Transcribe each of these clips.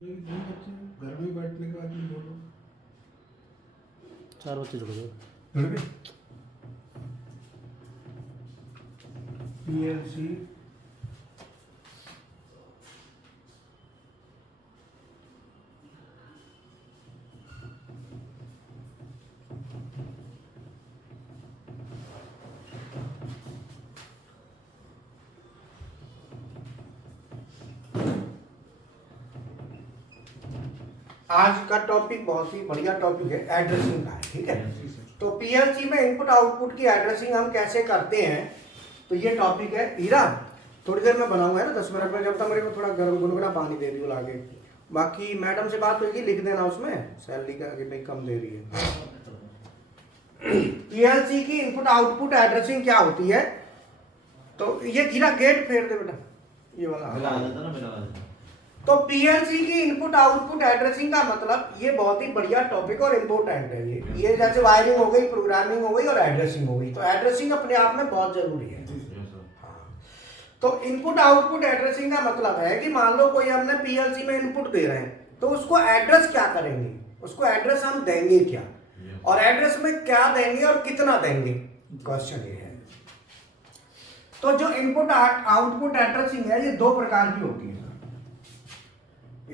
नहीं बच्चे घर में बैठने के बाद भी बोलो। 4 बच्चे जुड़ गए। जुड़ गए। PLC आज का टॉपिक बहुत ही बढ़िया टॉपिक है, एड्रेसिंग का है। ठीक है, तो पीएलसी में इनपुट आउटपुट की एड्रेसिंग हम कैसे करते हैं, तो ये टॉपिक है। हीरा थोड़ी देर में बनाऊंगा ना 10 मिनट में, जब तक मेरे को थोड़ा गर्म गुनगुना पानी दे दियो लाके। बाकी मैडम से बात होगी, लिख देना उसमें सैलरी का कि भाई कम दे रही है। पीएलसी की इनपुट आउटपुट एड्रेसिंग क्या होती है, तो ये हीरा गेट फेर दे बेटा, ये वाला। तो पीएलसी की इनपुट आउटपुट एड्रेसिंग का मतलब, ये बहुत ही बढ़िया टॉपिक और इम्पोर्टेंट है। ये जैसे वायरिंग हो गई, प्रोग्रामिंग हो गई और एड्रेसिंग हो गई, तो एड्रेसिंग अपने आप में बहुत जरूरी है। हाँ। तो इनपुट आउटपुट एड्रेसिंग का मतलब है कि मान लो कोई हमने पीएलसी में इनपुट दे रहे हैं, तो उसको एड्रेस क्या करेंगे, उसको एड्रेस हम देंगे क्या, और एड्रेस में क्या देंगे और कितना देंगे, क्वेश्चन ये है। तो जो इनपुट आउटपुट एड्रेसिंग है, ये 2 प्रकार की होती है।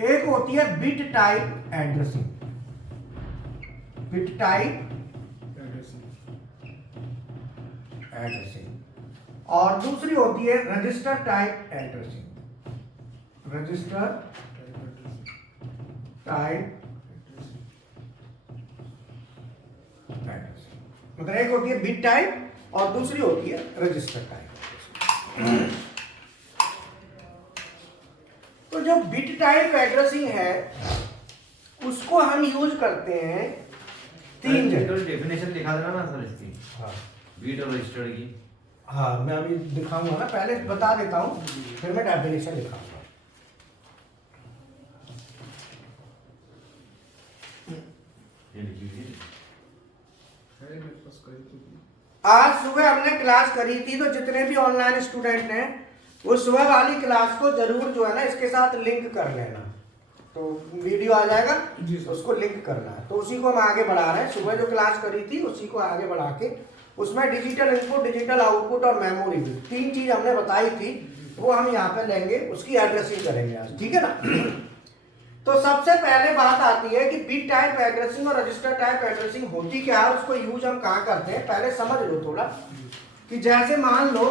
एक होती है bit type addressing, bit type addressing, और दूसरी होती है register type addressing, register type addressing. मतलब एक होती है बिट टाइप और दूसरी होती है रजिस्टर टाइप। तो जो बिट टाइप एड्रेसिंग है, उसको हम यूज करते हैं 3 जगह। डेफिनेशन दिखा देना ना सर इसकी। हाँ, बीट और रजिस्टर्ड की। हाँ मैं अभी दिखाऊंगा ना, पहले बता देता हूं, फिर मैं डेफिनेशन दिखाऊंगा। आज सुबह हमने क्लास करी थी, तो जितने भी ऑनलाइन स्टूडेंट हैं वो सुबह वाली क्लास को जरूर जो है ना इसके साथ लिंक कर लेना। तो वीडियो आ जाएगा, उसको लिंक करना है, तो उसी को हम आगे बढ़ा रहे हैं। सुबह जो क्लास करी थी उसी को आगे बढ़ा के, उसमें डिजिटल इनपुट, डिजिटल आउटपुट और मेमोरी, 3 चीज हमने बताई थी, वो हम यहाँ पे लेंगे, उसकी एड्रेसिंग करेंगे आज। ठीक है ना। तो सबसे पहले बात आती है कि बिट टाइप एड्रेसिंग और रजिस्टर टाइप एड्रेसिंग होती क्या है, उसको यूज हम कहाँ करते हैं, पहले समझ लो थोड़ा। कि जैसे मान लो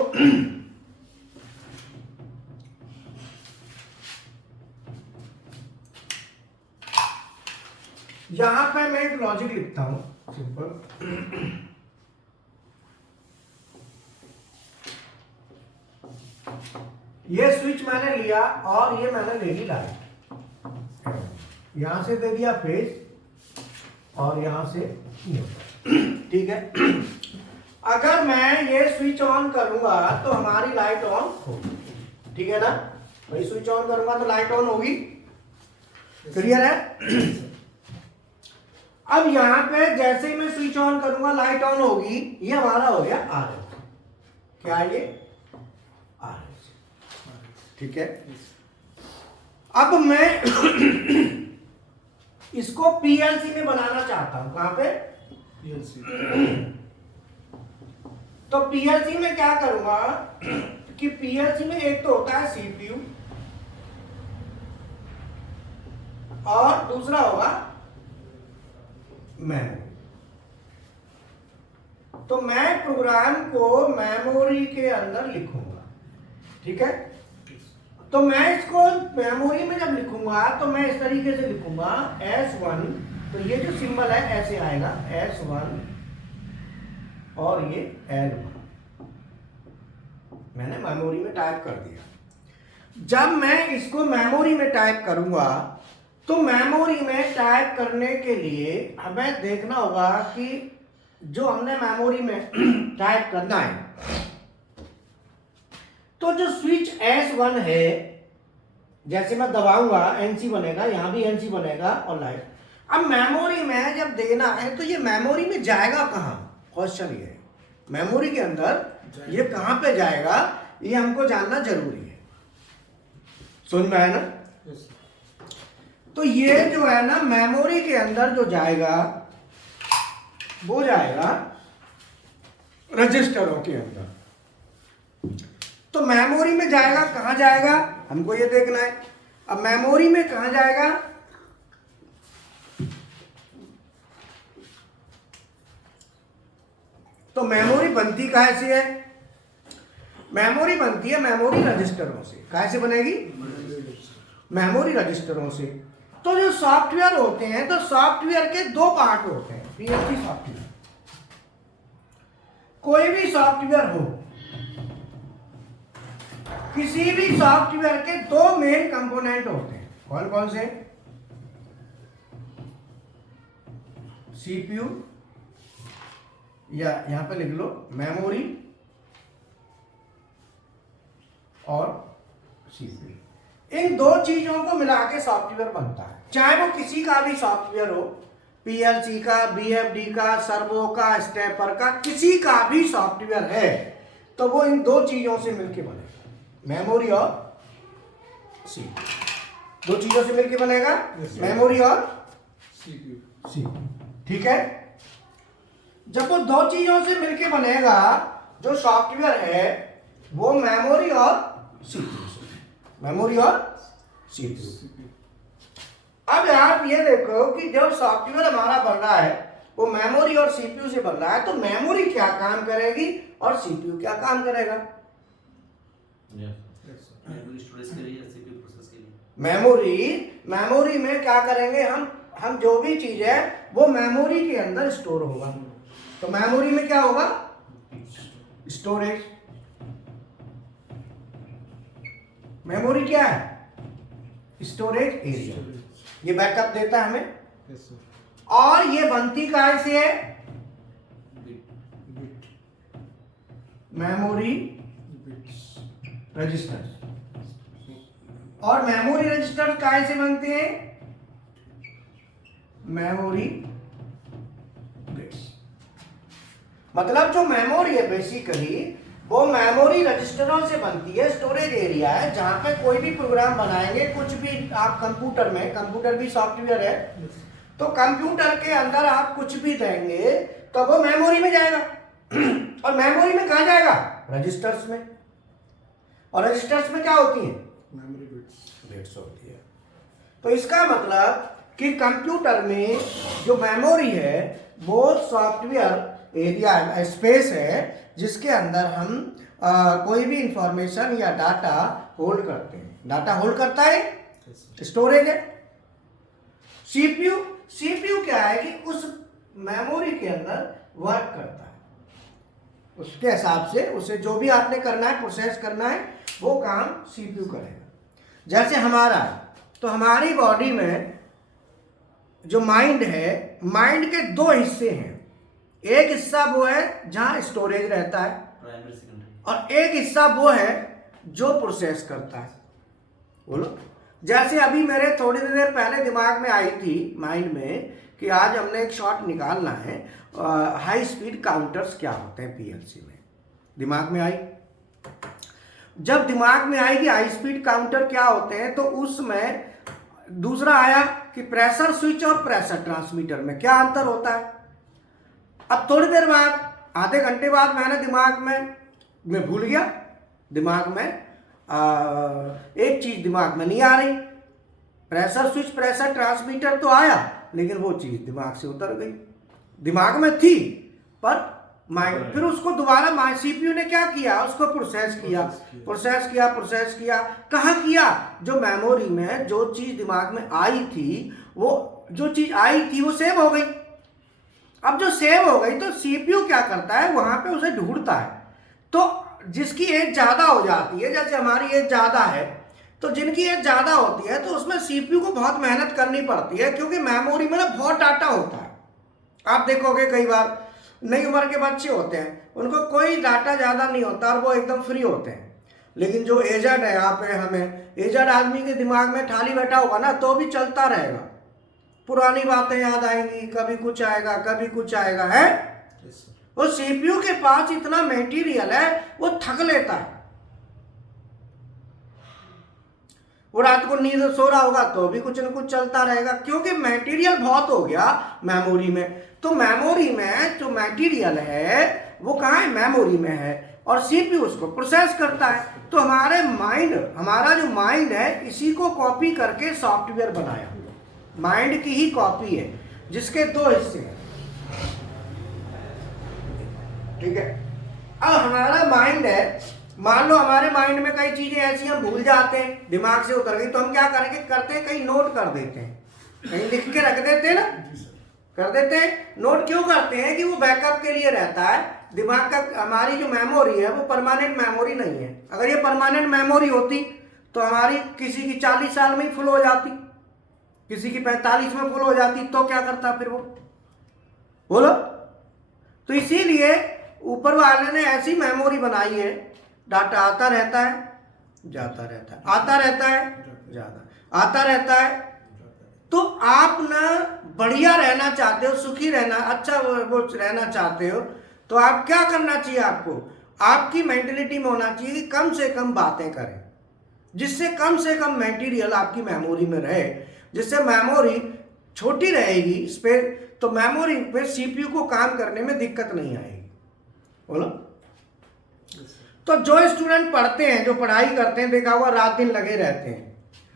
यहां पे मैं एक लॉजिक लिखता हूं सिंपल। ये स्विच मैंने लिया और ये मैंने ले ली लाइट, यहां से दे दिया फेज और यहां से न्यूट्रल। ठीक है। अगर मैं ये स्विच ऑन करूंगा तो हमारी लाइट ऑन होगी। ठीक है ना भाई, स्विच ऑन करूंगा तो लाइट ऑन होगी। क्लियर है। अब यहां पे जैसे ही मैं स्विच ऑन करूंगा लाइट ऑन होगी, ये हमारा हो गया RS। क्या ये RS। ठीक है। अब मैं इसको पीएलसी में बनाना चाहता हूं। कहां पे? पीएलसी। तो पीएलसी में क्या करूंगा कि पीएलसी में एक तो होता है सीपीयू और दूसरा होगा मेमोरी। तो मैं प्रोग्राम को मेमोरी के अंदर लिखूंगा। ठीक है। तो मैं इसको मेमोरी में जब लिखूंगा तो मैं इस तरीके से लिखूंगा S1, तो ये जो सिंबल है ऐसे आएगा S1 और ये L1, मैंने मेमोरी में टाइप कर दिया। जब मैं इसको मेमोरी में टाइप करूंगा, तो मेमोरी में टाइप करने के लिए हमें देखना होगा कि जो हमने मेमोरी में टाइप करना है, तो जो स्विच S1 है, जैसे मैं दबाऊंगा NC बनेगा, यहां भी NC बनेगा और लाइट। अब मेमोरी में जब देना है तो ये मेमोरी में जाएगा कहां, क्वेश्चन ये है। मेमोरी के अंदर ये कहां पे जाएगा, ये हमको जानना जरूरी है। समझ में आया ना। तो ये जो है ना मेमोरी के अंदर जो जाएगा वो जाएगा रजिस्टरों के अंदर। तो मेमोरी में जाएगा, कहां जाएगा हमको ये देखना है। अब मेमोरी में कहां जाएगा, तो मेमोरी बनती कहां से है, मेमोरी बनती है मेमोरी रजिस्टरों से। कहां से बनेगी, मेमोरी रजिस्टरों से। तो जो सॉफ्टवेयर होते हैं, तो सॉफ्टवेयर के दो पार्ट होते हैं पीएलसी सॉफ्टवेयर। कोई भी सॉफ्टवेयर हो, किसी भी सॉफ्टवेयर के दो मेन कंपोनेंट होते हैं। कौन कौन से, सीपीयू या यहां पे लिख लो मेमोरी और सीपीयू। इन दो चीजों को मिला के सॉफ्टवेयर बनता है। चाहे वो किसी का भी सॉफ्टवेयर हो, पीएलसी का, बीएफडी का, सर्वो का, स्टेपर का, किसी का भी सॉफ्टवेयर है तो वो इन दो चीजों से मिलके बनेगा, मेमोरी और सीपीयू। दो चीजों से मिलके बनेगा, मेमोरी और सीपीयू। ठीक है। जब वो दो चीजों से मिलके बनेगा, जो सॉफ्टवेयर है वो मेमोरी और सीपीयू से, मेमोरी और सीपीयू। अब आप ये देखो कि जब सॉफ्टवेयर हमारा बन रहा है वो मेमोरी और सीपीयू से बन रहा है, तो मेमोरी क्या काम करेगी और सीपीयू क्या काम करेगा। मेमोरी में क्या करेंगे हम जो भी चीज है वो मेमोरी के अंदर स्टोर होगा। तो मेमोरी में क्या होगा, स्टोरेज। मेमोरी क्या है, स्टोरेज एरिया। ये बैकअप देता है हमें। और ये बनती कहां से है, मेमोरी रजिस्टर। और मेमोरी रजिस्टर कहां से बनते हैं, मेमोरी बिट्स। मतलब जो मेमोरी है बेसिकली वो मेमोरी रजिस्टरों से बनती है। स्टोरेज एरिया है जहां पे कोई भी प्रोग्राम बनाएंगे, कुछ भी आप कंप्यूटर में, कंप्यूटर भी सॉफ्टवेयर है, तो कंप्यूटर के अंदर आप कुछ भी देंगे तो वो मेमोरी में जाएगा। और मेमोरी में कहां जाएगा, रजिस्टर्स में। और रजिस्टर्स में क्या होती है, मेमोरी बिट्स होती है। तो इसका मतलब कि कंप्यूटर में जो मेमोरी है वो सॉफ्टवेयर एरिया, स्पेस है जिसके अंदर हम कोई भी इंफॉर्मेशन या डाटा होल्ड करते हैं। डाटा होल्ड करता है, स्टोरेज है। सीपीयू क्या है कि उस मेमोरी के अंदर वर्क करता है, उसके हिसाब से उसे जो भी आपने करना है, प्रोसेस करना है, वो काम सीपीयू करेगा। जैसे हमारा, तो हमारी बॉडी में जो माइंड है, माइंड के दो हिस्से हैं। एक हिस्सा वो है जहां स्टोरेज रहता है, और एक हिस्सा वो है जो प्रोसेस करता है। बोलो, जैसे अभी मेरे थोड़ी देर पहले दिमाग में आई थी, माइंड में, कि आज हमने एक शॉट निकालना है, हाई स्पीड काउंटर्स क्या होते हैं पीएलसी में, दिमाग में आई। जब दिमाग में आई कि हाई स्पीड काउंटर क्या होते हैं, तो उसमें दूसरा आया कि प्रेशर स्विच और प्रेशर ट्रांसमीटर में क्या अंतर होता है। अब थोड़ी देर बाद, आधे घंटे बाद, मैंने दिमाग में, मैं भूल गया, दिमाग में एक चीज दिमाग में नहीं आ रही। प्रेशर स्विच, प्रेशर ट्रांसमीटर तो आया, लेकिन वो चीज दिमाग से उतर गई। दिमाग में थी पर माइंड, फिर उसको दोबारा सीपीयू ने क्या किया, उसको प्रोसेस किया। कहाँ किया, जो मेमोरी में जो चीज दिमाग में आई थी, वो जो चीज आई थी वो सेव हो गई। अब जो सेव हो गई तो सीपीयू क्या करता है, वहां पे उसे ढूंढता है। तो जिसकी एज ज्यादा हो जाती है, जैसे हमारी एज ज्यादा है, तो जिनकी एज ज्यादा होती है तो उसमें सीपीयू को बहुत मेहनत करनी पड़ती है, क्योंकि मेमोरी में ना बहुत डाटा होता है। आप देखोगे कई बार नई उम्र के बच्चे होते हैं, उनको कोई डाटा ज्यादा नहीं होता और वो एकदम फ्री होते हैं। लेकिन जो एजड है, यहाँ पे हमें एजड आदमी के दिमाग में थाली बैठा होगा ना, तो भी चलता रहेगा, पुरानी बातें याद आएंगी, कभी कुछ आएगा, कभी कुछ आएगा, है। वो सीपीयू के पास इतना मटेरियल है, वो थक लेता है, वो रात को नींद सो रहा होगा तो भी कुछ न कुछ चलता रहेगा, क्योंकि मटेरियल बहुत हो गया मेमोरी में। तो मेमोरी में जो मटेरियल है वो कहाँ है, मेमोरी में है, और सीपीयू उसको प्रोसेस करता है। तो हमारा जो माइंड है इसी को कॉपी करके सॉफ्टवेयर बनाया, माइंड की ही कॉपी है जिसके दो हिस्से हैं, ठीक है। अब हमारा माइंड है, मान लो हमारे माइंड में कई चीजें ऐसी हम भूल जाते हैं, दिमाग से उतर गई, तो हम क्या करते हैं, कहीं नोट कर देते हैं, कहीं लिख के रख देते हैं ना, कर देते हैं। नोट क्यों करते हैं कि वो बैकअप के लिए रहता है। दिमाग का हमारी जो मेमोरी है वो परमानेंट मेमोरी नहीं है। अगर ये परमानेंट मेमोरी होती तो हमारी किसी की 40 साल में ही फुल हो जाती, किसी की 45 में फुल हो जाती, तो क्या करता फिर वो, बोलो। तो इसीलिए ऊपर वाले ने ऐसी मेमोरी बनाई है, डाटा आता रहता है जाता रहता है, आता रहता है जाता, आता रहता है। तो आप ना बढ़िया रहना चाहते हो, सुखी रहना, अच्छा वो रहना चाहते हो, तो आप क्या करना चाहिए, आपको आपकी मेंटेलिटी में होना चाहिए कि कम से कम बातें करें, जिससे कम से कम मटेरियल आपकी मेमोरी में रहे, जिससे मेमोरी छोटी रहेगी स्पेस, तो मेमोरी पे सीपीयू को काम करने में दिक्कत नहीं आएगी, बोलो। तो जो स्टूडेंट पढ़ते हैं, जो पढ़ाई करते हैं, देखा हुआ रात दिन लगे रहते हैं,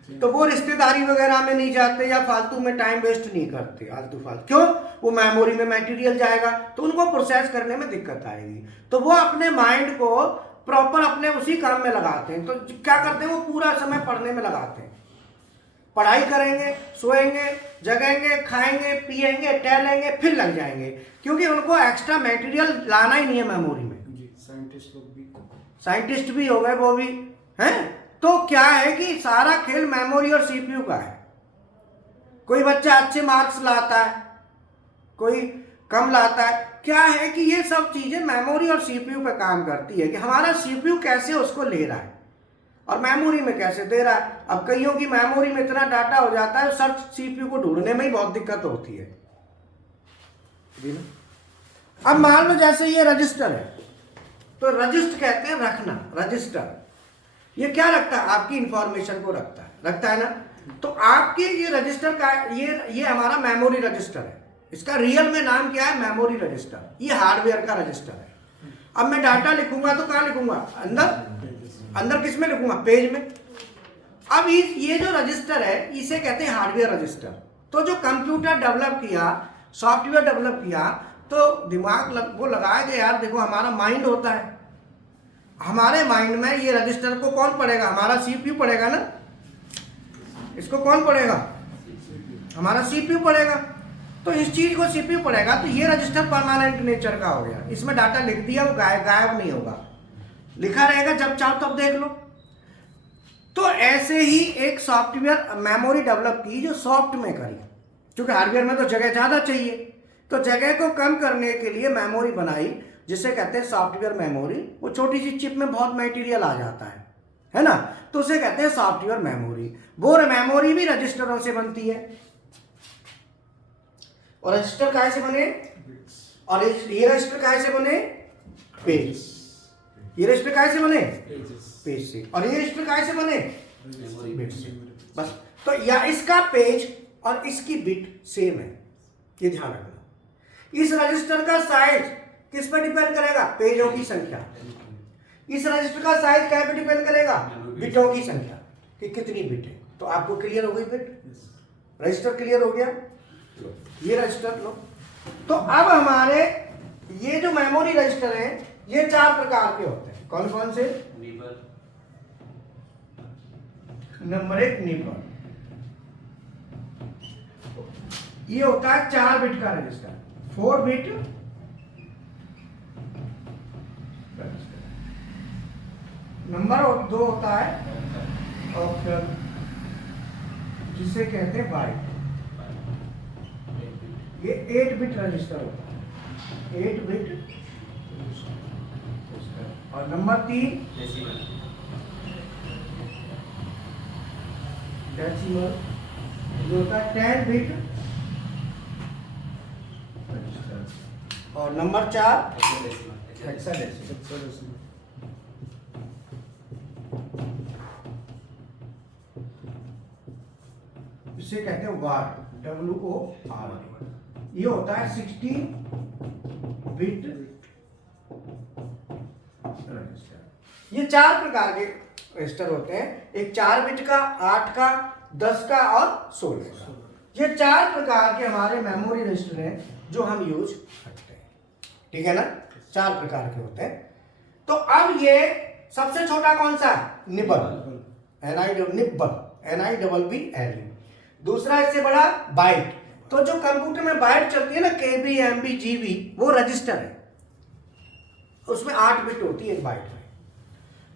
तो वो रिश्तेदारी वगैरह में नहीं जाते या फालतू में टाइम वेस्ट नहीं करते, आलतू फालतू। क्यों, वो मेमोरी में मटेरियल जाएगा तो उनको प्रोसेस करने में दिक्कत आएगी, तो वो अपने माइंड को प्रॉपर अपने उसी काम में लगाते हैं। तो क्या करते हैं, वो पूरा समय पढ़ने में लगाते हैं, पढ़ाई करेंगे, सोएंगे, जगेंगे, खाएंगे, पिएंगे, टहलेंगे, फिर लग जाएंगे, क्योंकि उनको एक्स्ट्रा मटेरियल लाना ही नहीं है मेमोरी में। साइंटिस्ट भी हो गए वो भी हैं। तो क्या है कि सारा खेल मेमोरी और सीपीयू का है। कोई बच्चा अच्छे मार्क्स लाता है, कोई कम लाता है, क्या है कि ये सब चीजें मेमोरी और सीपीयू पे काम करती है, कि हमारा सीपीयू कैसे उसको ले रहा है और मेमोरी में कैसे दे रहा है। अब कईयों की मेमोरी में इतना डाटा हो जाता है, सर्च सीपीयू को ढूंढने में ही बहुत दिक्कत होती है। अब मान लो जैसे ये रजिस्टर है, तो रजिस्टर कहते हैं रखना, रजिस्टर ये क्या रखता है, आपकी इंफॉर्मेशन को रखता है ना। तो आपके ये रजिस्टर का ये हमारा मेमोरी रजिस्टर है, इसका रियल में नाम क्या है, मेमोरी रजिस्टर। ये हार्डवेयर का रजिस्टर है। अब मैं डाटा लिखूंगा तो कहाँ लिखूंगा, अंदर किस में लिखूंगा, पेज में। अब ये जो रजिस्टर है इसे कहते हैं हार्डवेयर रजिस्टर। तो जो कंप्यूटर डेवलप किया, सॉफ्टवेयर डेवलप किया, तो दिमाग वो लगाया कि यार देखो हमारा माइंड होता है, हमारे माइंड में ये रजिस्टर को कौन पढ़ेगा, हमारा सीपीयू पढ़ेगा ना। इसको कौन पढ़ेगा, हमारा सीपीयू पढ़ेगा। तो इस चीज को सीपीयू पढ़ेगा, तो ये रजिस्टर परमानेंट नेचर का हो गया। इसमें डाटा लिख दिया, वो गायब नहीं होगा, लिखा रहेगा, जब चाहो तब देख लो। तो ऐसे ही एक सॉफ्टवेयर मेमोरी डेवलप की जो सॉफ्ट में करी, क्योंकि हार्डवेयर में तो जगह ज्यादा चाहिए, तो जगह को कम करने के लिए मेमोरी बनाई, जिसे कहते हैं सॉफ्टवेयर मेमोरी। वो छोटी सी चिप में बहुत मटेरियल आ जाता है ना, तो उसे कहते हैं सॉफ्टवेयर मेमोरी। वो मेमोरी भी रजिस्टरों से बनती है। और रजिस्टर काहे से बने, और ये रजिस्टर काहे से बने, पेज। ये रजिस्टर काहे से बने, पेज से। और ये रजिस्टर काहे से बने, बिट से। बस, तो या इसका पेज और इसकी बिट सेम है, ये ध्यान रखना। इस रजिस्टर का साइज किस पर डिपेंड करेगा, पेजों की संख्या। इस रजिस्टर का साइज क्या पे डिपेंड करेगा, बिटों की संख्या, कि कितनी बिट है। तो आपको क्लियर हो गई बिट, रजिस्टर क्लियर हो गया। लो, ये रजिस्टर लो। तो अब हमारे ये जो मेमोरी रजिस्टर है, ये 4 प्रकार के होते हैं। कौन कौन से, नंबर 1 निपर, ये होता है 4 बिट का रजिस्टर, 4 बिट नंबर। 2 होता है ऑक्टल, जिसे कहते हैं बाइट। ये 8 बिट रजिस्टर होता है, 8 बिट। और नंबर 3 डेसिमल, जो होता है 10 बिट रजिस्टर। और नंबर 4 हेक्साडेसिमल। इसे कहते हैं वार, WOR। ये होता है 16 बिट रजिस्टर। ये 4 प्रकार के रजिस्टर होते हैं, एक 4 बिट का, 8 का, 10 का और 16 का। ये 4 प्रकार के हमारे मेमोरी रजिस्टर हैं जो हम यूज करते हैं, ठीक है ना। 4 प्रकार के होते हैं। तो अब ये सबसे छोटा कौन सा है? Nibble, NIBBLE। दूसरा इससे बड़ा बाइट। तो जो कंप्यूटर में बाइट चलती है ना, KB, MB, GB, वो रजिस्टर है, उसमें 8 बिट होती है एक बाइट में।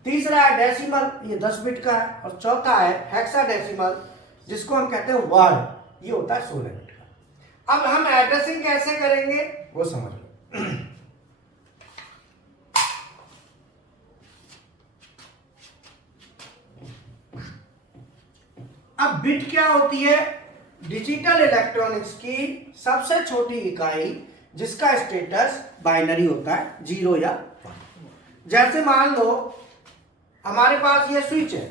तीसरा है डेसिमल, ये 10 बिट का है। और चौथा है हेक्साडेसिमल, जिसको हम कहते हैं वर्ड, ये होता है 16 बिट का। अब हम एड्रेसिंग कैसे करेंगे वो समझ लो। अब बिट क्या होती है? डिजिटल इलेक्ट्रॉनिक्स की सबसे छोटी इकाई जिसका स्टेटस बाइनरी होता है, 0 या 1। जैसे मान लो हमारे पास ये स्विच है,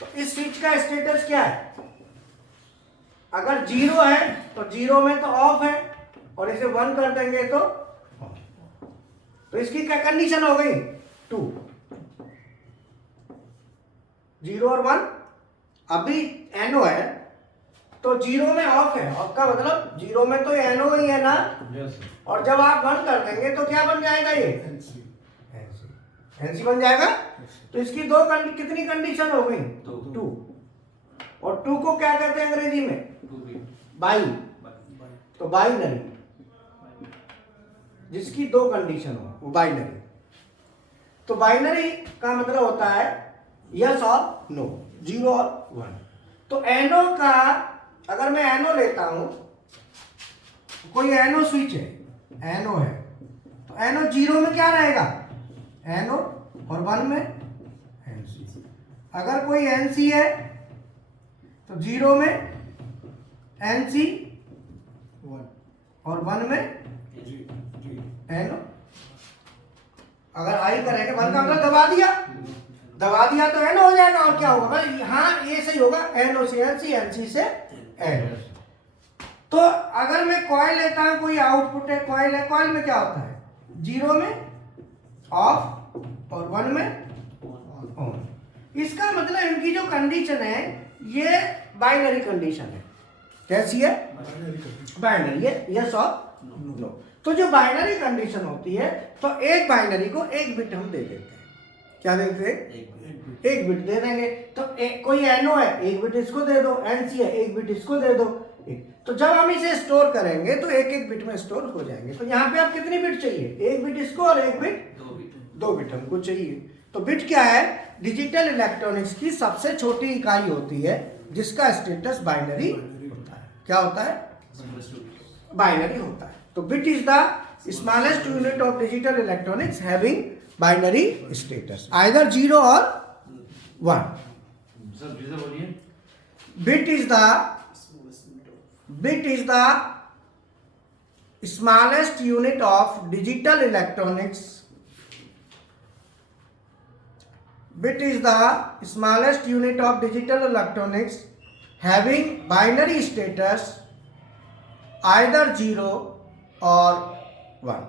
तो इस स्विच का स्टेटस क्या है? अगर 0 है तो 0 में तो ऑफ है, और इसे 1 कर देंगे तो ऑन। तो इसकी क्या कंडीशन हो गई? 2, 0 और 1। अभी NO है तो 0 में ऑफ है, ऑफ का मतलब 0 में तो NO ही है ना। और जब आप 1 कर देंगे तो क्या बन जाएगा? ये NC बन जाएगा। तो इसकी कितनी कंडीशन हो गई? 2। और 2 को क्या कहते हैं अंग्रेजी में? बाई। तो बाइनरी, जिसकी 2 कंडीशन हो वो बाइनरी। तो बाइनरी का मतलब होता है यस और नो, 0 और 1। तो NO का, अगर मैं NO लेता हूं, कोई NO स्विच है, NO है, तो NO 0 में क्या रहेगा? NO, और 1 में NC। अगर कोई NC है तो 0 में NC, और 1 में NO। अगर आई करेंगे 1 का मतलब दबा दिया तो NO हो जाएगा। और क्या होगा भाई? हाँ, ये सही होगा, NO से NC, NC से NO। तो अगर मैं कॉइल लेता हूं, कोई आउटपुट है, कॉइल है, कॉइल में क्या होता है? 0 में ऑफ और 1 में ऑन। इसका मतलब इनकी जो कंडीशन है ये बाइनरी कंडीशन है। कैसी है? बाइनरी है, यस और नो। तो जो बाइनरी कंडीशन होती है, तो एक बाइनरी को 1 बिट हम दे देते हैं। क्या देते हैं? 1 बिट दे देंगे। तो कोई NO है, 1 बिट इसको दे दो, NC है, 1 बिट इसको दे दो। तो जब हम इसे स्टोर करेंगे तो 1-1 बिट में स्टोर हो जाएंगे। तो यहाँ पे आप कितनी बिट चाहिए? 1 बिट इसको और 1 बिट, 2 बिट हमको चाहिए। तो बिट क्या है? डिजिटल इलेक्ट्रॉनिक्स की सबसे छोटी इकाई होती है जिसका स्टेटस बाइनरी होता है। क्या होता है? बाइनरी होता है। तो bit is the smallest unit of digital electronics having binary status, either 0 और 1। सर फिर से बोलिए। Bit is the smallest unit of digital electronics. Bit is the smallest unit of digital electronics having binary status either 0 or 1.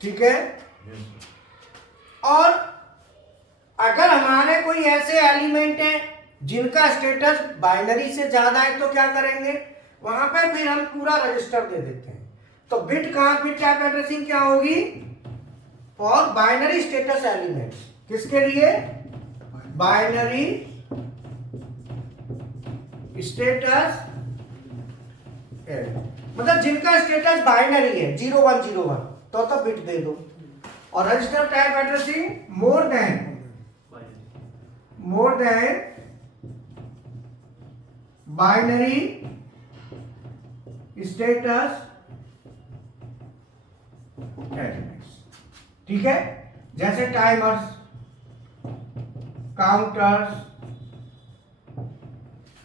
ठीक है। और अगर हमारे कोई ऐसे एलिमेंट हैं जिनका स्टेटस बाइनरी से ज्यादा है तो क्या करेंगे? वहां पे फिर हम पूरा रजिस्टर दे देते हैं। तो बिट टाइप एड्रेसिंग क्या होगी? For binary status elements. किसके लिए? बाइनरी स्टेटस, मतलब जिनका स्टेटस बाइनरी है, 0101, तो बिट दे दो। और register type addressing more than binary status elements. ठीक है। जैसे टाइमर्स, काउंटर्स,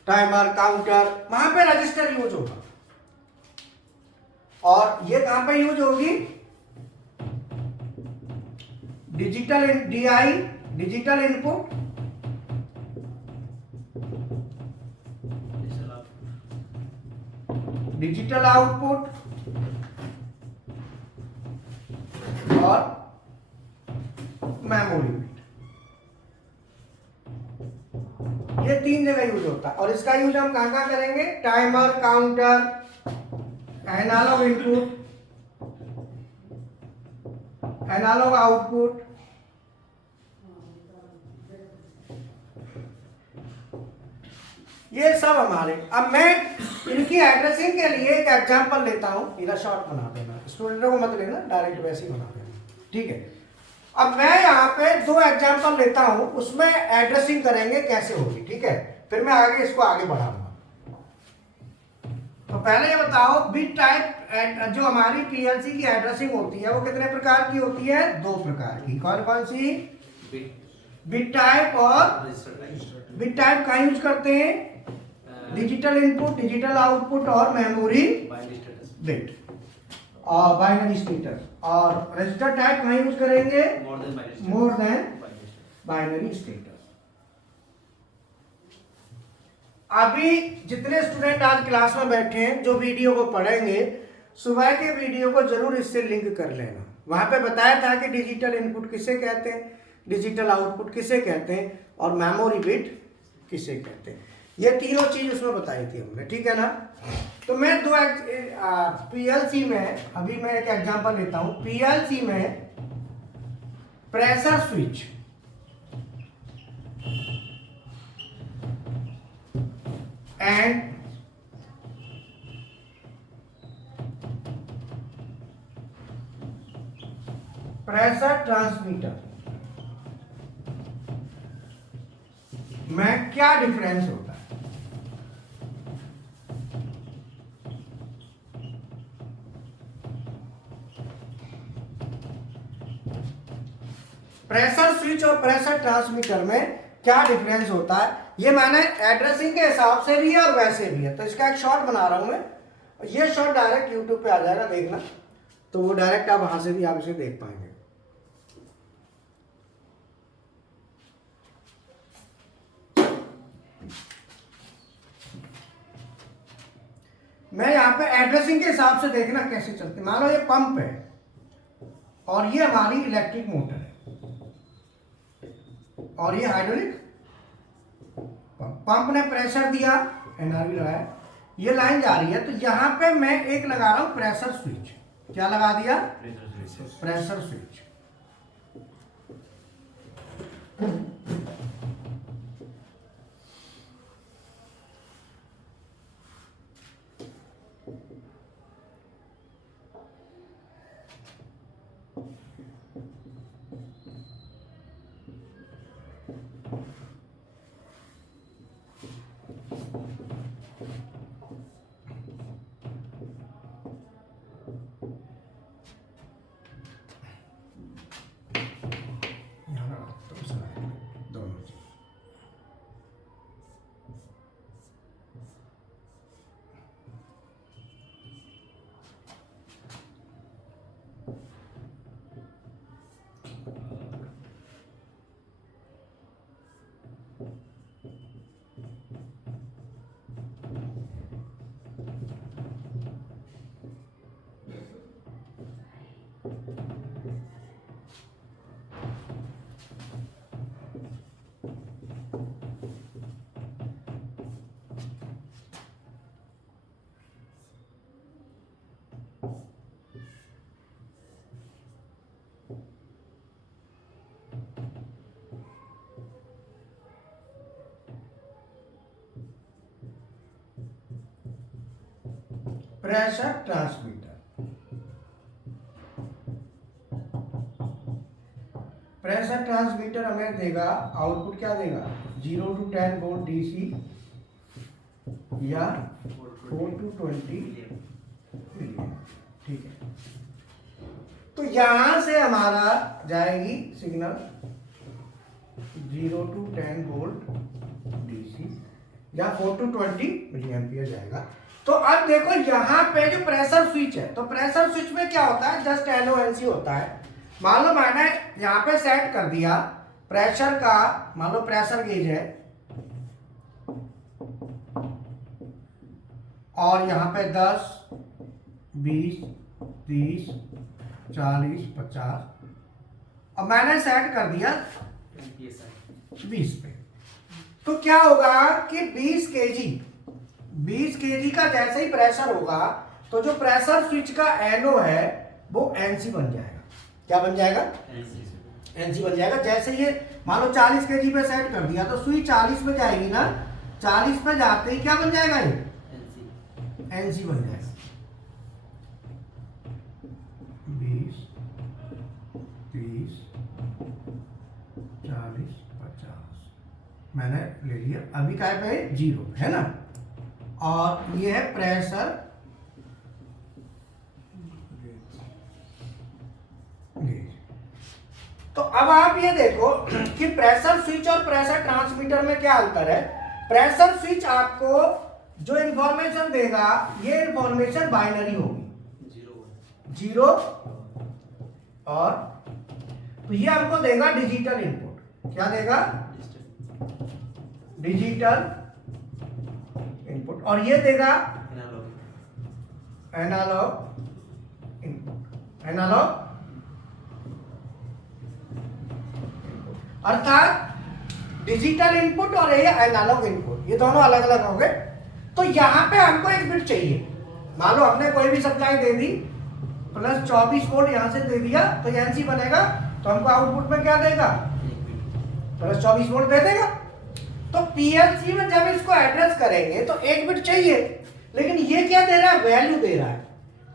टाइमर, काउंटर, वहां पे रजिस्टर यूज होगा। और ये कहां पे यूज होगी? Digital DI digital input, digital output और मेमोरी बिट। ये 3 जगह यूज होता है और इसका यूज हम कहां कहां करेंगे? Timer, counter, analog input, analog output, ये सब हमारे। अब मैं इनकी एड्रेसिंग के लिए एक एग्जांपल लेता हूं, इधर शॉर्ट बना देना, स्टूडेंटों को मत लेना, डायरेक्ट वैसे ही बना देना, ठीक है। अब मैं यहाँ पे 2 एग्जांपल लेता हूं, उसमें एड्रेसिंग करेंगे कैसे होगी, ठीक है। फिर मैं आगे इसको आगे बढ़ाऊंगा। तो पहले ये बताओ, बिट टाइप जो हमारी पीएलसी की एड्रेसिंग होती है वो कितने प्रकार की होती है? 2 प्रकार की। कौन कौन सी? बिट टाइप और बिट टाइप कहाँ यूज करते हैं? डिजिटल इनपुट, डिजिटल आउटपुट और मेमोरी बिट और बाइनरी स्टेटस। और रजिस्टर टाइप कहाँ यूज करेंगे? More than binary status. अभी जितने स्टूडेंट आज क्लास में बैठे हैं जो वीडियो को पढ़ेंगे, सुबह के वीडियो को जरूर इससे लिंक कर लेना। वहां पे बताया था कि डिजिटल इनपुट किसे कहते हैं, डिजिटल आउटपुट किसे कहते हैं और मेमोरी बिट किसे कहते हैं। ये तीनों चीज उसमें बताई थी हमने, ठीक है ना। तो मैं 2 पीएलसी में, अभी मैं एक एग्जांपल लेता हूं। पीएलसी में pressure switch and pressure transmitter में क्या डिफरेंस होता है? प्रेशर स्विच और प्रेशर ट्रांसमीटर में क्या डिफरेंस होता है, ये मैंने एड्रेसिंग के हिसाब से भी है और वैसे भी है। तो इसका एक शॉर्ट बना रहा हूं मैं, ये शॉर्ट डायरेक्ट यूट्यूब पे आ जाएगा, देखना। तो वो डायरेक्ट आप वहां से भी आप इसे देख पाएंगे। मैं यहाँ पे एड्रेसिंग के हिसाब से देखना कैसे चलती। मान लो ये पंप है और ये हमारी इलेक्ट्रिक मोटर है और ये हाइड्रोलिक पंप ने प्रेशर दिया, एनआरवी लगाया, ये लाइन जा रही है। तो यहाँ पे मैं एक लगा रहा हूं प्रेशर स्विच। क्या लगा दिया? Pressure switch. Pressure transmitter, pressure transmitter हमें देगा आउटपुट, क्या देगा? 0 to 10 वोल्ट डीसी या 4 to 20 मिलियन, ठीक है। तो यहां से हमारा जाएगी सिग्नल 0 to 10 वोल्ट डीसी या 4 to 20 मिली एम्पियर जाएगा। तो अब देखो यहाँ पे जो प्रेशर स्विच है, तो प्रेशर स्विच में क्या होता है, जस्ट NONC होता है। मान लो मैंने यहाँ पे सेट कर दिया प्रेशर का, मान लो प्रेशर गेज है और यहाँ पे 10, 20, 30, 40, 50, अब मैंने सेट कर दिया 20 पे। तो क्या होगा कि 20 केजी का जैसे ही प्रेशर होगा तो जो प्रेशर स्विच का NO है वो NC बन जाएगा। क्या बन जाएगा? NC बन जाएगा। जैसे ये मान लो 40 केजी पे सेट कर दिया तो सुई 40 पे जाएगी ना, 40 पे जाते ही क्या बन जाएगा, ये NC बन जाएगा। 20, 30, 40, 50 मैंने ले लिया। अभी क्या पे 0 है ना, और ये है प्रेशर गेज। तो अब आप ये देखो कि प्रेशर स्विच और प्रेशर ट्रांसमीटर में क्या अंतर है। प्रेशर स्विच आपको जो इंफॉर्मेशन देगा ये इंफॉर्मेशन बाइनरी होगी, 0 और तो ये हमको देगा डिजिटल इनपुट। क्या देगा? Digital input. और ये देगा एनालॉग इनपुट। एनालॉग अर्थात डिजिटल इनपुट और ये एनालॉग इनपुट, ये दोनों अलग अलग हो गए। तो यहां पे हमको एक बिट चाहिए। मान लो हमने कोई भी सप्लाई दे दी, प्लस 24 वोल्ट यहां से दे दिया तो NC बनेगा, तो हमको आउटपुट में क्या देगा, प्लस 24 वोल्ट दे देगा। तो PLC में जब इसको एड्रेस करेंगे तो एक बिट चाहिए, लेकिन ये क्या दे रहा है, वैल्यू दे रहा है।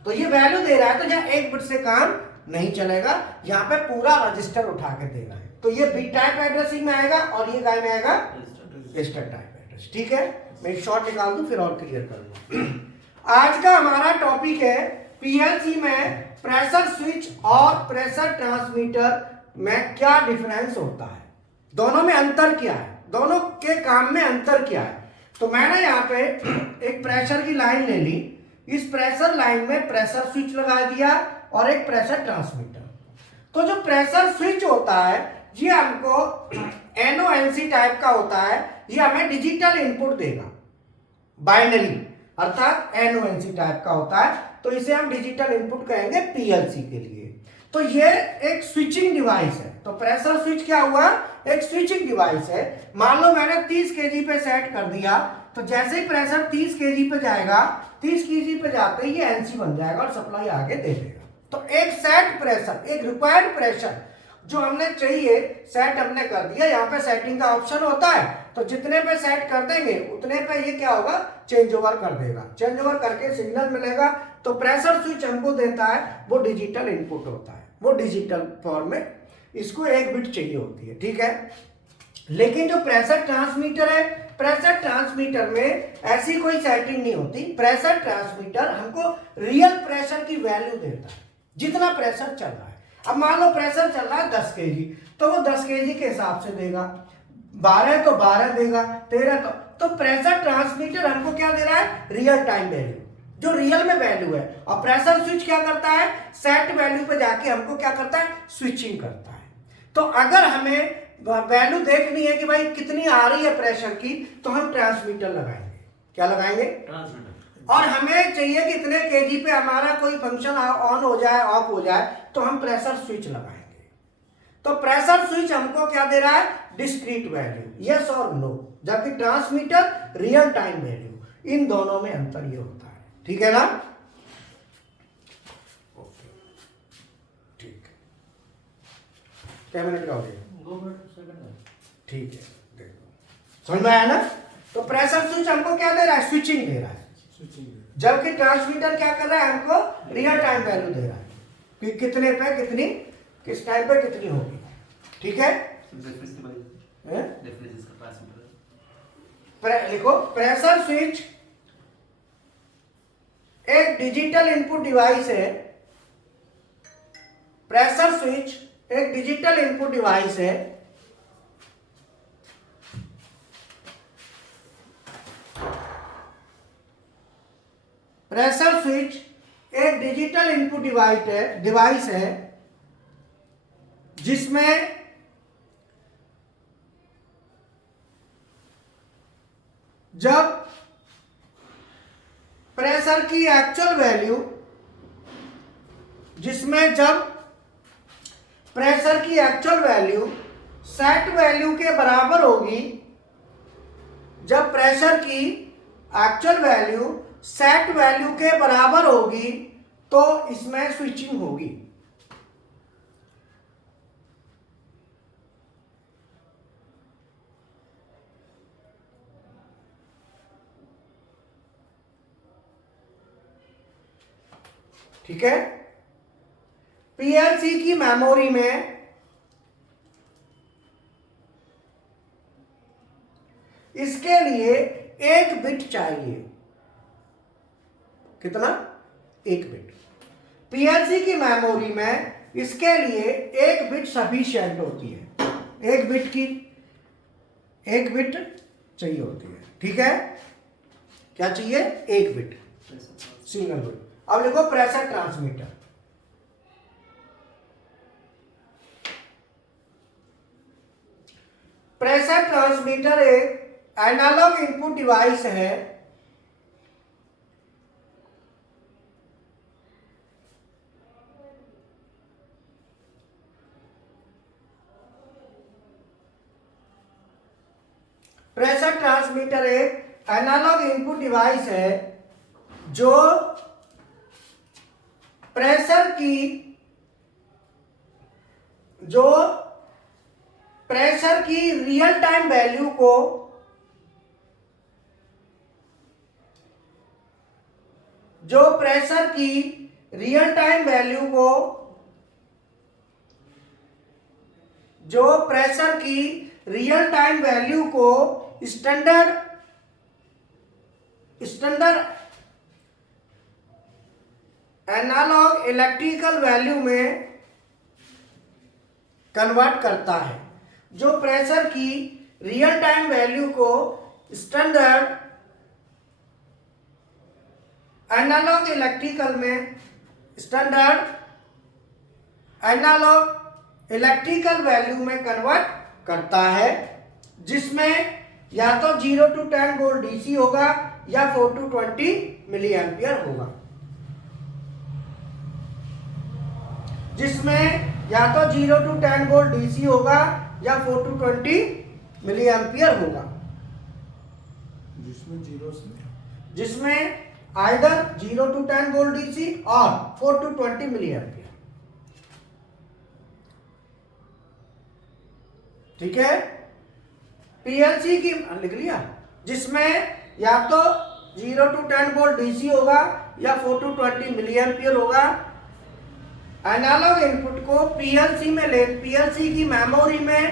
तो ये वैल्यू दे रहा है तो यहाँ एक बिट से काम नहीं चलेगा, यहाँ पे पूरा रजिस्टर उठा के देना है। तो ये बिट टाइप एड्रेसिंग में आएगा और ये काय में आएगा, रजिस्टर टाइप एड्रेस। ठीक है, मैं एक शॉर्ट निकाल दूं फिर और क्लियर करूंगा। आज का हमारा टॉपिक है PLC में प्रेशर स्विच और प्रेशर ट्रांसमीटर में क्या डिफरेंस होता है, दोनों में अंतर क्या है, दोनों के काम में अंतर क्या है। तो मैंने यहाँ पे एक प्रेशर की लाइन ले ली, इस प्रेशर लाइन में प्रेशर स्विच लगा दिया और एक प्रेशर ट्रांसमीटर। तो जो प्रेशर स्विच होता है ये हमको NONC टाइप का होता है, ये हमें डिजिटल इनपुट देगा, बाइनरी अर्थात NONC टाइप का होता है, तो इसे हम डिजिटल इनपुट कहेंगे PLC के लिए। तो ये एक स्विचिंग डिवाइस है। तो प्रेशर स्विच क्या हुआ, एक स्विचिंग डिवाइस है। मान लो मैंने 30 केजी पे सेट कर दिया, तो जैसे ही प्रेशर 30 केजी पे जाएगा, 30 केजी पे जाते ही ये NC बन जाएगा और सप्लाई आगे दे देगा। तो एक सेट प्रेशर, एक रिक्वायर्ड प्रेशर जो हमने चाहिए सेट हमने कर दिया। यहाँ पे सेटिंग का ऑप्शन होता है, तो जितने पे सेट कर देंगे उतने पे ये क्या होगा, चेंज ओवर कर देगा। चेंज ओवर करके सिग्नल मिलेगा। तो प्रेशर स्विच हमको देता है वो डिजिटल इनपुट होता है, वो डिजिटल फॉर्म में, इसको एक बिट चाहिए होती है। ठीक है, लेकिन जो प्रेशर ट्रांसमीटर है, प्रेशर ट्रांसमीटर में ऐसी कोई सेटिंग नहीं होती। प्रेशर ट्रांसमीटर हमको रियल प्रेशर की वैल्यू देता है, जितना प्रेशर चल रहा है। अब मान लो प्रेशर चल रहा है 10 केजी, तो वो 10 केजी के हिसाब से देगा, 12 तो 12 देगा, 13 तो प्रेशर ट्रांसमीटर हमको क्या दे रहा है, रियल टाइम वैल्यू, जो रियल में वैल्यू है। और प्रेशर स्विच क्या करता है, सेट वैल्यू पे जाके हमको क्या करता है, स्विचिंग करता है। तो अगर हमें वैल्यू देखनी है कि भाई कितनी आ रही है प्रेशर की, तो हम ट्रांसमीटर लगाएंगे। क्या लगाएंगे, ट्रांसमीटर। और हमें चाहिए कि इतने केजी पे हमारा कोई फंक्शन ऑन हो जाए, ऑफ हो जाए, तो हम प्रेशर स्विच लगाएंगे। तो प्रेशर स्विच हमको क्या दे रहा है, डिस्क्रीट वैल्यू, यस और नो, जबकि ट्रांसमीटर रियल टाइम वैल्यू। इन दोनों में अंतर ये होता है। ठीक है ना, ओके, ठीक है। क्या मिनट का हो गया, ठीक है, देखो समझ में आया ना। तो प्रेशर स्विच हमको क्या दे रहा है, स्विचिंग दे रहा है, जबकि ट्रांसमीटर क्या कर रहा है, हमको रियल टाइम वैल्यू दे रहा है कि कितने पे कितनी, किस टाइम पे कितनी होगी। ठीक है, देखो प्रेशर स्विच एक डिजिटल इनपुट डिवाइस है। प्रेशर स्विच एक डिजिटल इनपुट डिवाइस है डिजिटल इनपुट डिवाइस है जिसमें जब प्रेशर की एक्चुअल वैल्यू सेट वैल्यू के बराबर होगी, जब प्रेशर की एक्चुअल वैल्यू सेट वैल्यू के बराबर होगी तो इसमें स्विचिंग होगी। ठीक है। पीएलसी की मेमोरी में इसके लिए एक बिट चाहिए। कितना? एक बिट। पीएलसी की मेमोरी में इसके लिए एक बिट सफिशिएंट होती है। एक बिट चाहिए होती है। ठीक है। क्या चाहिए? एक बिट, सिंगल बिट। अब लिखो प्रेशर ट्रांसमीटर। प्रेशर ट्रांसमीटर एक एनालॉग इनपुट डिवाइस है प्रेशर ट्रांसमीटर एक एनालॉग इनपुट डिवाइस है जो प्रेशर की रियल टाइम वैल्यू को स्टैंडर्ड एनालॉग इलेक्ट्रिकल वैल्यू में कन्वर्ट करता है। जो प्रेशर की रियल टाइम वैल्यू को स्टैंडर्ड एनालॉग इलेक्ट्रिकल वैल्यू में कन्वर्ट करता है, जिसमें या तो 0 to 10 वोल्ट डीसी होगा या 4 to 20 मिली एम्पियर होगा। जिसमें या तो 0 to 10 वोल्ट डीसी होगा या 4 to 20 मिली एम्पियर होगा। जिसमें आइदर 0 to 10 वोल्ट डीसी और 4 to 20 मिली एम्पियर। ठीक है। पीएलसी की लिख लिया, जिसमें या तो 0 to 10 वोल्ट डीसी होगा या 4 to 20 मिली एम्पियर होगा। एनालॉग इनपुट को पीएलसी की मेमोरी में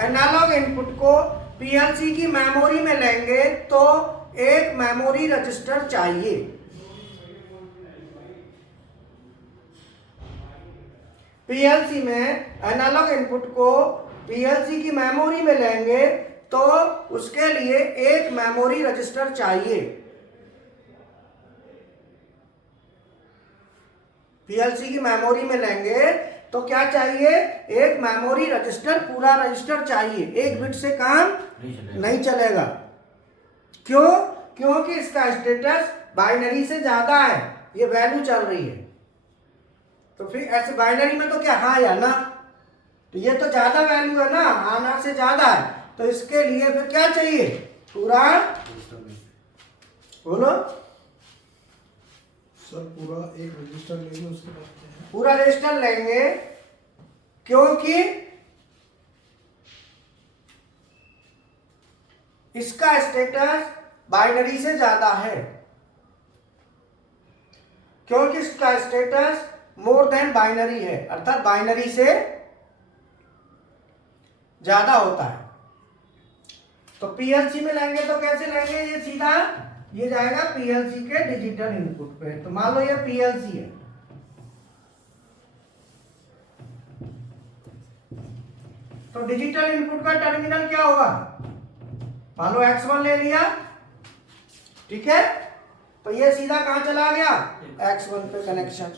एनालॉग इनपुट को पीएलसी की मेमोरी में लेंगे तो एक मेमोरी रजिस्टर चाहिए। पीएलसी में एनालॉग इनपुट को पीएलसी की मेमोरी में लेंगे तो उसके लिए एक मेमोरी रजिस्टर चाहिए। पीएलसी की मेमोरी में लेंगे तो क्या चाहिए? एक मेमोरी रजिस्टर, पूरा रजिस्टर चाहिए। एक बिट से काम नहीं चलेगा। क्यों? क्योंकि इसका स्टेटस बाइनरी से ज्यादा है, ये वैल्यू चल रही है। तो फिर ऐसे बाइनरी में तो क्या हाँ या ना, तो ये तो ज्यादा वैल्यू है ना, हाँ ना से ज्यादा है, तो इसके लिए फिर क्या चाहिए? पूरा बोलो सर, पूरा एक रजिस्टर लेंगे, उसके बाद पूरा रजिस्टर लेंगे क्योंकि इसका स्टेटस बाइनरी से ज्यादा है। क्योंकि इसका स्टेटस मोर देन बाइनरी है, अर्थात बाइनरी से ज्यादा होता है। तो पीएलसी में लेंगे तो कैसे लेंगे? ये सीधा ये जाएगा पीएलसी के डिजिटल इनपुट पे। तो मान लो ये पीएलसी है, तो डिजिटल इनपुट का टर्मिनल क्या होगा? मान लो X1 ले लिया, ठीक है, तो ये सीधा कहाँ चला गया, X1 पे कनेक्शन।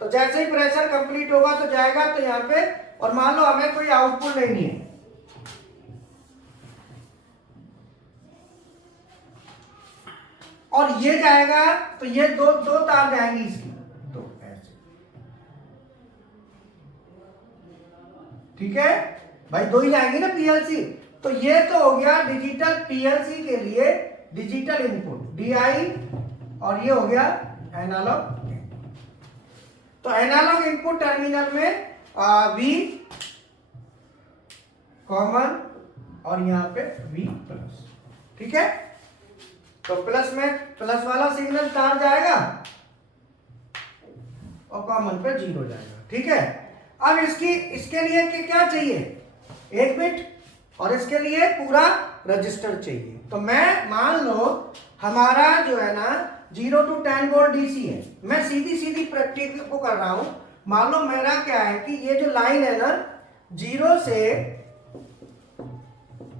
तो जैसे ही प्रेशर कंप्लीट होगा तो जाएगा तो यहाँ पे, और मान लो हमें कोई आउटपुट लेनी है, और ये जाएगा तो ये दो तार जाएंगी इसकी, तो ऐसे, ठीक है भाई, दो ही जाएंगी ना पीएलसी। तो ये तो हो गया डिजिटल पीएलसी के लिए डिजिटल इनपुट DI, और ये हो गया एनालॉग। तो एनालॉग इनपुट टर्मिनल में V कॉमन और यहाँ पे V प्लस, ठीक है। तो प्लस में प्लस वाला सिग्नल तार जाएगा और कॉमन पे 0 जाएगा, ठीक है। अब इसके लिए क्या चाहिए, 1 बिट, और इसके लिए पूरा रजिस्टर चाहिए। तो मैं मान लो हमारा जो है ना 0 to 10 वोल्ट DC है, मैं सीधी प्रैक्टिकल को कर रहा हूं। मान लो मेरा क्या है कि ये जो लाइन है ना 0 से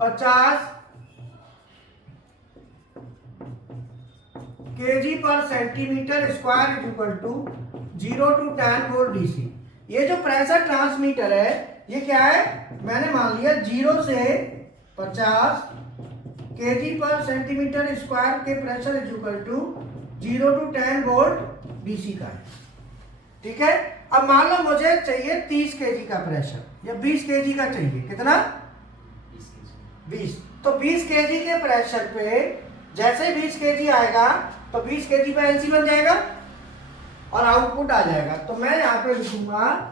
50 kg पर centimetre square is equal to 0 to 10 volt DC। ये जो प्रेशर ट्रांसमीटर है ये क्या है, मैंने मान लिया 0 से 50 kg पर सेंटीमीटर स्क्वायर के pressure is equal to 0 to 10 volt DC का है, ठीक है। अब मान लो मुझे चाहिए 30 kg का प्रेशर या 20 kg का चाहिए, कितना 20। तो 20 kg के प्रेशर पे जैसे 20 kg आएगा तो 20 kg पे एलसी बन जाएगा और आउटपुट आ जाएगा। तो मैं यहाँ पे लिखूंगा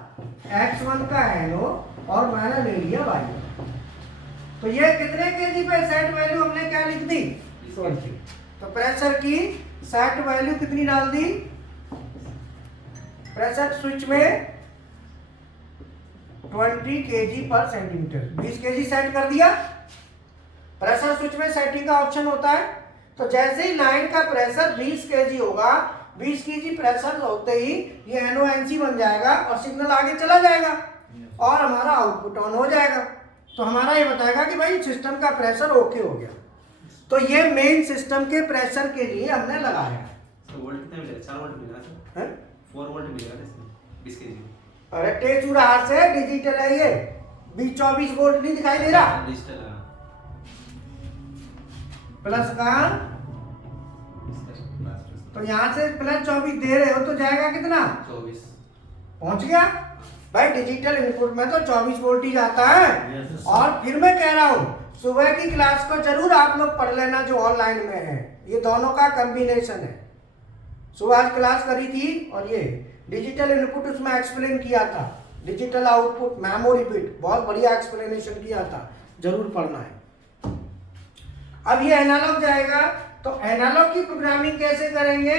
X1 का एनो और मैंने ले लिया Y। तो ये कितने kg पे सेट वैल्यू हमने क्या लिख दी, 20। तो प्रेशर की सेट वैल्यू कितनी डाल दी, प्रेशर स्विच में 20 kg पर सेंटीमीटर, 20 kg सेट कर दिया। प्रेशर स्विच में सेटिंग का ऑप्शन होता है। तो जैसे ही लाइन का प्रेशर 20 kg होगा, 20 kg प्रेशर होते ही ये NONC बन जाएगा और सिग्नल आगे चला जाएगा और हमारा आउटपुट ऑन हो जाएगा। तो हमारा ये बताएगा कि भाई सिस्टम का प्रेशर ओके हो गया। तो ये मेन सिस्टम के प्रेशर के लिए हमने लगाया है। वोल्ट कितना मिलेगा, 4 वोल्ट मिलेगा, 4 वोल्ट मिलेगा इसमें 20 kg। अरे टेचूर हाथ से डिजिटल है ये, 24 वोल्ट नहीं दिखाई दे रहा, डिजिटल है प्लस का, तो यहाँ से प्लस 24 दे रहे हो तो जाएगा कितना, 24 पहुंच गया भाई। डिजिटल इनपुट में तो 24 वोल्ट ही जाता है। और फिर मैं कह रहा हूँ सुबह की क्लास को जरूर आप लोग पढ़ लेना जो ऑनलाइन में है, ये दोनों का कॉम्बिनेशन है। सुबह आज क्लास करी थी और ये डिजिटल इनपुट उसमें एक्सप्लेन किया था, डिजिटल आउटपुट, मेमोरी बिट, बहुत बढ़िया एक्सप्लेनेशन किया था, जरूर पढ़ना है। अब ये एनालॉग जाएगा, तो एनालॉग की प्रोग्रामिंग कैसे करेंगे,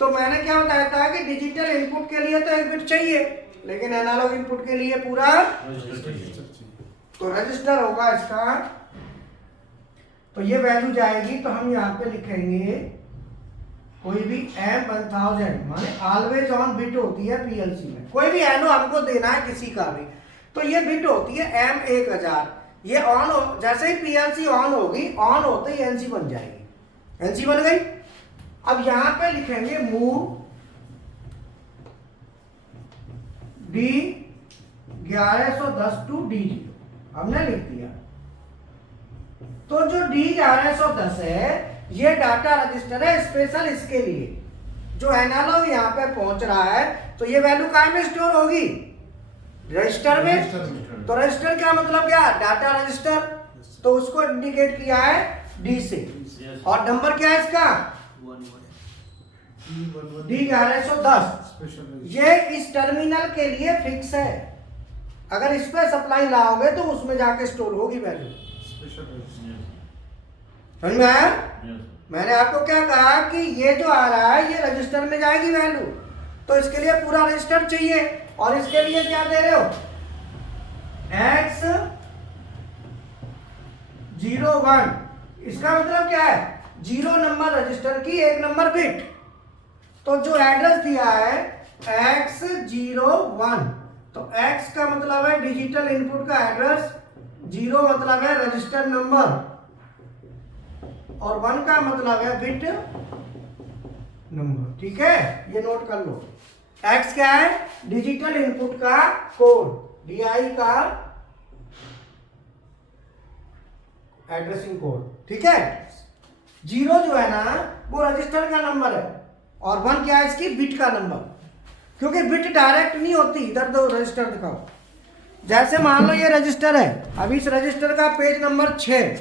तो मैंने क्या बताया था कि डिजिटल इनपुट के लिए तो 1 बिट चाहिए, लेकिन एनालॉग इनपुट के लिए पूरा तो रजिस्टर होगा इसका। तो ये वैल्यू जाएगी, तो हम यहाँ पे लिखेंगे कोई भी M1000 माने ऑलवेज ऑन बिट होती है पीएलसी में, कोई भी एनो हमको देना है किसी का भी, तो ये बिट होती है M1000। ये ऑन हो, जैसे ही पीएलसी ऑन होगी, ऑन होते ही एनसी बन जाएगी, एनसी बन गई। अब यहां पे लिखेंगे मूव D1110 टू D0, हमने लिख दिया। तो जो D1110 है ये डाटा रजिस्टर है स्पेशल इसके लिए, जो एनालॉग यहाँ पे पहुंच रहा है, तो ये वैल्यू कहाँ में स्टोर होगी, रजिस्टर में। तो रजिस्टर क्या मतलब क्या, डाटा रजिस्टर, तो उसको इंडिकेट किया है D से। और नंबर क्या है इसका, D1110। ये इस टर्मिनल के लिए फिक्स है, अगर इस पे सप्लाई लाओगे तो उसमें जाके स्टोर होगी वैल्यू। समझ में आया? मैंने आपको क्या कहा कि ये जो आ रहा है ये रजिस्टर में जाएगी वैल्यू, तो इसके लिए पूरा रजिस्टर चाहिए। और इसके लिए क्या दे रहे हो, X01, इसका मतलब क्या है, 0 नंबर रजिस्टर की 1 नंबर बिट। तो जो एड्रेस दिया है X01, तो X का मतलब है डिजिटल इनपुट का एड्रेस, 0 मतलब है रजिस्टर नंबर, और 1 का मतलब है बिट नंबर। ठीक है, ये नोट कर लो। एक्स क्या है? डिजिटल इनपुट का कोड, डीआई का एड्रेसिंग कोड। ठीक है, 0 जो है ना वो रजिस्टर का नंबर है, और 1 क्या है? इसकी बिट का नंबर, क्योंकि बिट डायरेक्ट नहीं होती। इधर दो रजिस्टर दिखाओ। जैसे मान लो ये रजिस्टर है, अभी इस रजिस्टर का पेज नंबर 6,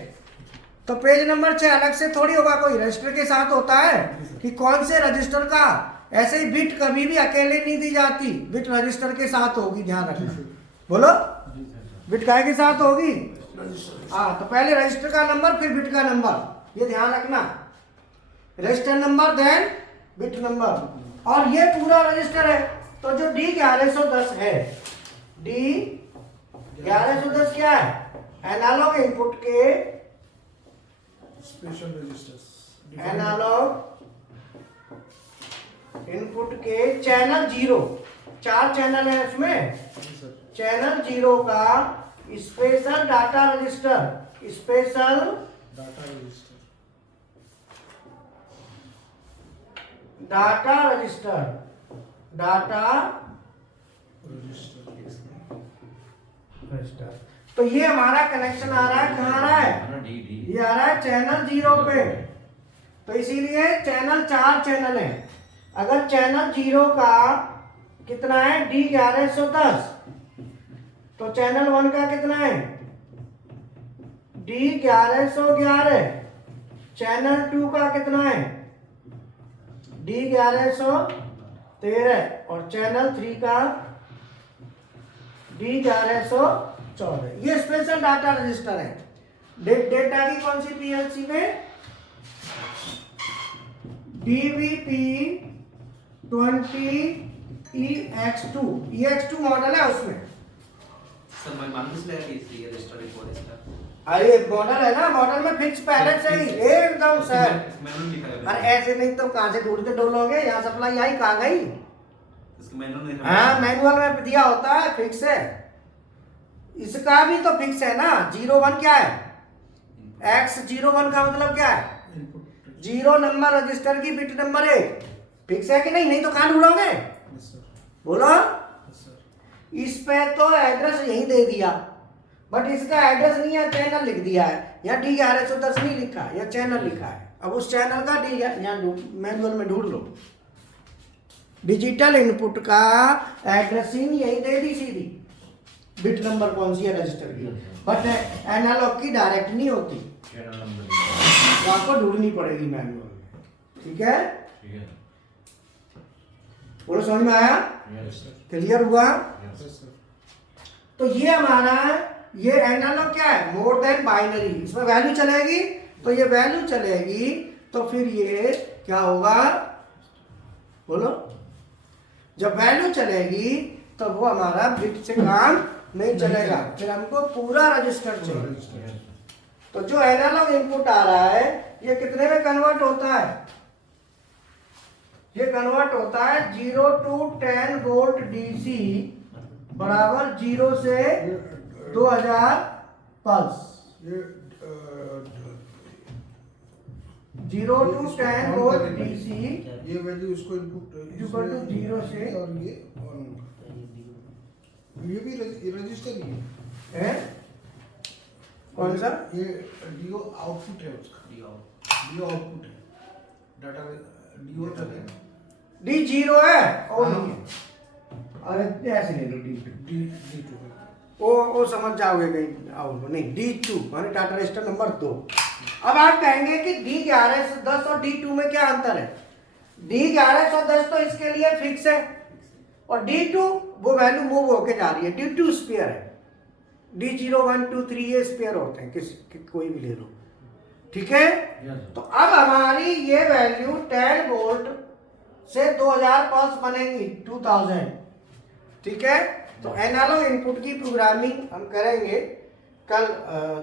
तो पेज नंबर 6 अलग से थोड़ी होगा, कोई रजिस्टर के साथ होता है कि कौन से रजिस्टर का। ऐसे ही बिट कभी भी अकेले नहीं दी जाती, बिट रजिस्टर के साथ होगी, ध्यान रखना। बोलो, बिट काय के साथ होगी? हाँ, तो पहले रजिस्टर का नंबर फिर बिट का नंबर, ये ध्यान रखना। Register number then bit number, और ये पूरा रजिस्टर है। तो जो D1110 है, D1110 क्या है? एनालॉग इनपुट के स्पेशल रजिस्टर्स, एनालॉग इनपुट के चैनल 0, 4 चैनल है इसमें। चैनल 0 का special data register, special data register, data register, data register. तो ये हमारा कनेक्शन आ रहा है, कहाँ आ रहा है? ये आ रहा है चैनल 0 पे। तो इसीलिए चैनल 4 चैनल है। अगर चैनल 0 का कितना है? D1110, तो चैनल 1 का कितना है? D1111। चैनल 2 का कितना है? D1113, और चैनल 3 का D1114। ये स्पेशल डाटा रजिस्टर है। डेटा की कौन सी पीएलसी में? DVP20EX2, EX2 मॉडल है उसमें। सर मैं मान इसलिए ये रजिस्टर रिकॉर्ड इसका। अरे मॉडल है ना, मॉडल में फिक्स पहले से ही एकदम सर। मैनुअल लिखा है। अरे ऐसे नहीं तो कहां से ढूंढते डोलोगे? यहाँ सप्लाई आई, कहाँ गई? इसका मैनुअल नहीं। हाँ, मैनुअल में दिया होता है, फिक्स है। इसका भी तो फिक्स है ना। 01 क्या है? X01 का मतलब क्या है? 0 नंबर रजिस्टर की बिट नंबर 1 फिक्स है कि नहीं? नहीं तो कहां ढूंढोगे? बोलो। इस पे तो एड्रेस यही दे दिया, बट इसका एड्रेस नहीं है, चैनल लिख दिया है। या D1110 नहीं लिखा है, या चैनल लिखा है। अब उस चैनल का डी यहाँ मैनुअल में ढूंढ लो। डिजिटल इनपुट का एड्रेसिंग यही दे दी सीधी, बिट नंबर कौन सी है रजिस्टर की, बट एनालॉग की डायरेक्ट नहीं होती, तो आपको ढूंढनी पड़ेगी मैनुअल में। ठीक है, बोलो समझ में आया? क्लियर हुआ? तो ये हमारा ये एनालॉग क्या है? More than binary. इसमें वैल्यू चलेगी, तो ये वैल्यू चलेगी, तो फिर ये क्या होगा? बोलो। जब वैल्यू चलेगी तो वो हमारा बिट से काम नहीं चलेगा, फिर हमको पूरा रजिस्टर चाहिए। तो जो एनालॉग इनपुट आ रहा है ये कितने में कन्वर्ट होता है? ये कन्वर्ट होता है 0 to 10 वोल्ट डीसी बराबर 0 से 2000 पल्स। 0 to 10 वोल्ट डीसी, ये वैल्यू इसको इनपुट इक्वल टू 0 से, और ये भी रजिस्टर ही है। कौन सा? ये डीओ आउटपुट है उसका, डीओ आउटपुट है, डाटा डीओ तक है, D0 है और नहीं है। अरे ऐसे ले लो D2, वो समझ जाओगे कहीं आओ नहीं। D2 माने डाटा रजिस्टर नंबर 2। अब आप कहेंगे कि D1110 और D2 में क्या अंतर है? D1110 तो इसके लिए फिक्स है, और D2 वो वैल्यू मूव होके जा रही है। D2 स्पेयर है, D0 1 2 3 ये स्पेयर होते हैं, कोई भी ले लो। ठीक है, तो अब हमारी ये वैल्यू 10 वोल्ट से 2000 पल्स बनेंगी 2000। ठीक है, तो एनालॉग इनपुट की प्रोग्रामिंग हम करेंगे कल।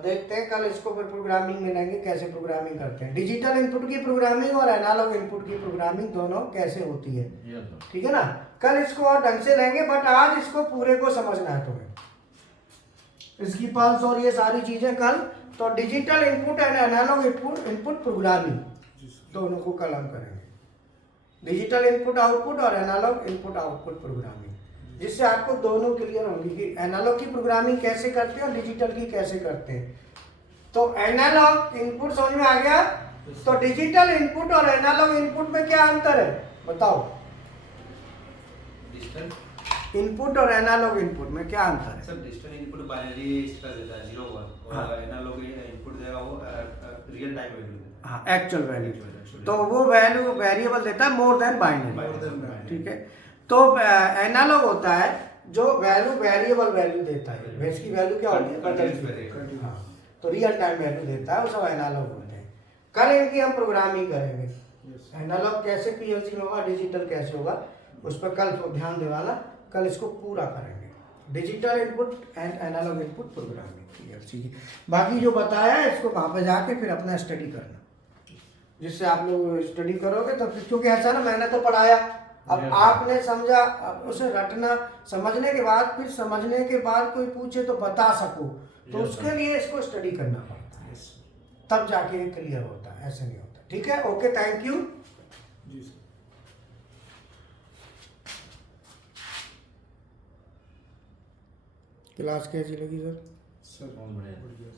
देखते हैं कल इसको फिर प्रोग्रामिंग में लेंगे, कैसे प्रोग्रामिंग करते हैं। डिजिटल इनपुट की प्रोग्रामिंग और एनालॉग इनपुट की प्रोग्रामिंग दोनों कैसे होती है। ठीक है ना, कल इसको और ढंग से लेंगे, बट आज इसको पूरे को समझना है तुम्हें, इसकी पल्स और ये सारी चीजें कल। तो digital input and analogue input programming दोनों को कल हम करेंगे। डिजिटल इनपुट आउटपुट और एनालॉग इनपुट आउटपुट प्रोग्रामिंग, जिससे आपको दोनों क्लियर होंगी कि एनालॉग की प्रोग्रामिंग कैसे करते हैं और डिजिटल की कैसे करते हैं। तो एनालॉग इनपुट समझ में आ गया। तो डिजिटल इनपुट और एनालॉग इनपुट में क्या अंतर है बताओ? डिजिटल इनपुट और एनालॉग इनपुट में क्या अंतर है? सर डिजिटल इनपुट बाइनरी कर देता है 0 1 हाँ। और एनालॉग इनपुट देगा वो रियल टाइम वैल्यू देता हाँ, एक्चुअल वैल्यू। Actual तो वो वैल्यू वेरिएबल देता है more than binary. More than binary। ठीक है। तो एनालॉग होता है जो वैल्यू वेरिएबल वैल्यू देता है, इसकी वैल्यू क्या होती है? Continuous बदलती है। variable। हाँ, तो रियल टाइम वैल्यू देता है, वो सब एनालॉग होते हैं। कल इनकी हम प्रोग्रामिंग करेंगे, Yes। एनालॉग कैसे पीएलसी में होगा, डिजिटल कैसे होगा, उस पर कल तो ध्यान दिलाना, कल इसको पूरा करेंगे। Digital input and analogue input programming PLC की। बाकी जो बताया है इसको वहाँ पे जाके फिर अपना स्टडी करना, जिससे आप लोग स्टडी करोगे तो फिर, क्योंकि ऐसा ना मैंने तो पढ़ाया, अब Yes। आपने समझा, अब उसे रटना, समझने के बाद, फिर समझने के बाद कोई पूछे तो बता सको, तो Yes, उसके लिए इसको स्टडी करना पड़ता है, Yes। तब जाके क्लियर होता है, ऐसे नहीं होता। ठीक है, ओके, थैंक यू। जी सर। क्लास कैसी लगी सर? सर बहुत बढ़िया। बढ़िया।